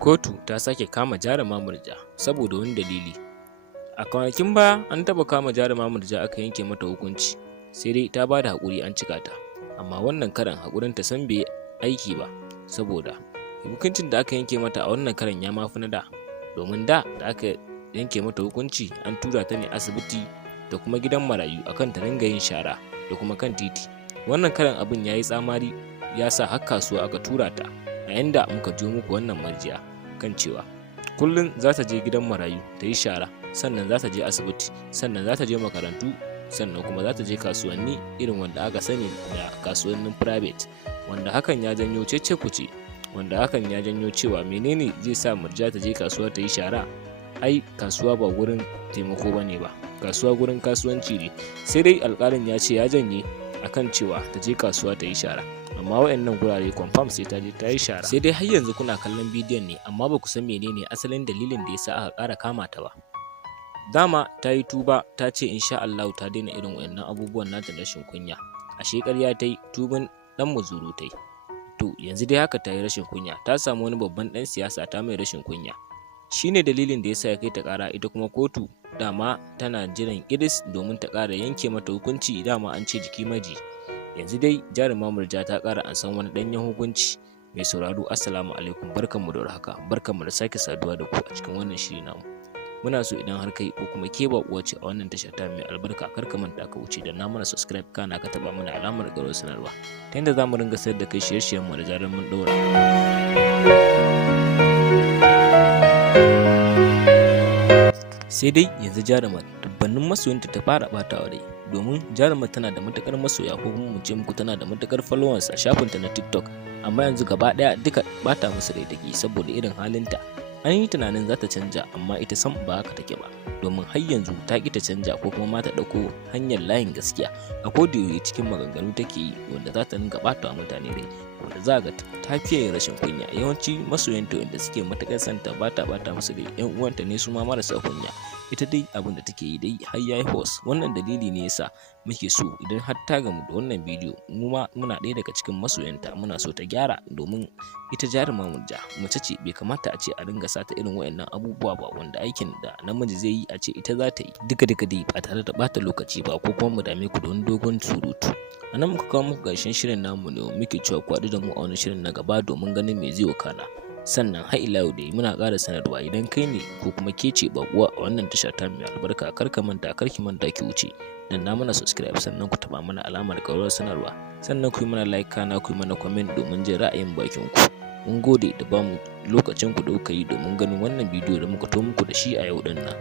Kotu ta sake kama Jaruma Murja saboda wani dalili. A kwanakin baya an taɓa kama Jaruma Murja aka yanke mata hukunci, sai dai ta bada haƙuri an cika ta. Amma wannan karan haƙurin ta san bai aiki ba, saboda hukuncin da aka yanke mata a wannan karan ya mafi na da. Domin da aka yanke mata hukunci an tura ta ne asibiti da kuma gidan marayu akan ta dinga yin shara da kuma kan titi. Wannan karan abin ya yi tsamari ya sa har kasuwa aka tura ta, a yanda muka jo muku wannan marjiya kan cewa kullum za ta je gidan marayu ta yi shara, sannan za ta je asibiti, sannan za ta je makarantu, sannan kuma za ta je kasuwanni irin wanda aka sani da kasuwannin private, wanda hakan ya janyo cece-kuce, wanda hakan ya janyo cewa menene zai sa Murja ta je kasuwa ta yi shara. Ai kasuwa ba gurin taimako bane ba, kasuwa gurin kasuwanci ne. Sai dai alƙalin ya ce ya janye akan cewa ta je kasuwa ta yi shara, amma waɗannan gurare confirm sai ta je ta yi shara. Sai dai har yanzu kuna kallon bidiyon ne, amma ba ku san menene asalin dalilin da yasa aka ƙara kama ta ba. Dama ta yi tuba ta ce insha Allah ta daina irin waɗannan abubuwan nata rashin kunya. Ashe ƙarya ta yi, tuban ɗan muzuru ta yi. To yanzu dai haka ta yi rashin kunya, ta samu wani babban ɗan siyasa ta mai rashin kunya. Shine dalilin da yasa ya kai ta ƙara, ita kuma kotu dama tana jiran iris domin ta ƙara yanke mata hukunci. Dama an ce jiki maji. Yanzu dai Jaruma Murja ta ƙara an san wani ɗanyen hukunci. Mai sauraro assalamu alaikum, barkanmu da warhaka, barkanmu da sake saduwa da ku a cikin wannan shiri namu. Muna so idan har kai ko kuma ke baƙuwa ce a wannan tashar ta mai albarka, kar ka manta ka wuce da na mana subscribe, kana ka taba mana alamar ƙarar sanarwa ta yadda za mu ringa sayar da kai shirye-shiryen mu da zarar mun ɗora. Sai dai yanzu Jarumar dubbannin masoyanta ta fara ɓata rai, domin Jarumar tana da matukar masoya, ko kuma mu ce muku tana da matukar followers a shafinta na TikTok, amma yanzu gaba ɗaya duka ɓata musu rai take saboda irin halinta. An yi tunanin za ta canja, amma ita sam ba haka take ba, domin har yanzu ta ƙi ta canja ko kuma ma ta ɗauko hanyar layin gaskiya. A kodayaushe cikin maganganu take yi wanda za ta ringa ɓata wa mutane rai, wanda za ga ta fiye rashin kunya. Yawanci masoyanta wanda suke matuƙar santa ba ta ɓata musu rai, 'yan uwanta ne su ma marasa kunya. Ita dai abin da take yi dai har yayi hos. Wannan dalili ne yasa muke so idan har ta gamu da wannan bidiyo, mu ma muna ɗaya daga cikin masoyanta, muna so ta gyara, domin ita Jaruma Murja mace ce, bai kamata a ce a ringa sata irin waɗannan abubuwa ba, wanda aikin da namiji zai yi a ce ita za ta yi. Duka dai ba tare da ɓata lokaci ba ko kuma mu dame ku da wani dogon surutu. A nan muka kawo muku ƙarshen shirin namu ne, muke cewa ku haɗu da mu a wani shirin na gaba domin ganin me zai wakana. Sannan har ila yau dai muna ƙara sanarwa, idan kai ne ko kuma ke ce baƙuwa a wannan tasha ta mai albarka, kar ki manta ki wuce dan na mana subscribe, sannan ku taba mana alamar ƙararrawar sanarwa, sannan ku yi mana like, kana ku yi mana comment domin jin ra'ayin bakin ku. Mun gode da bamu lokacin ku da kuka yi domin ganin wannan bidiyo da muka to muku da shi a yau din nan.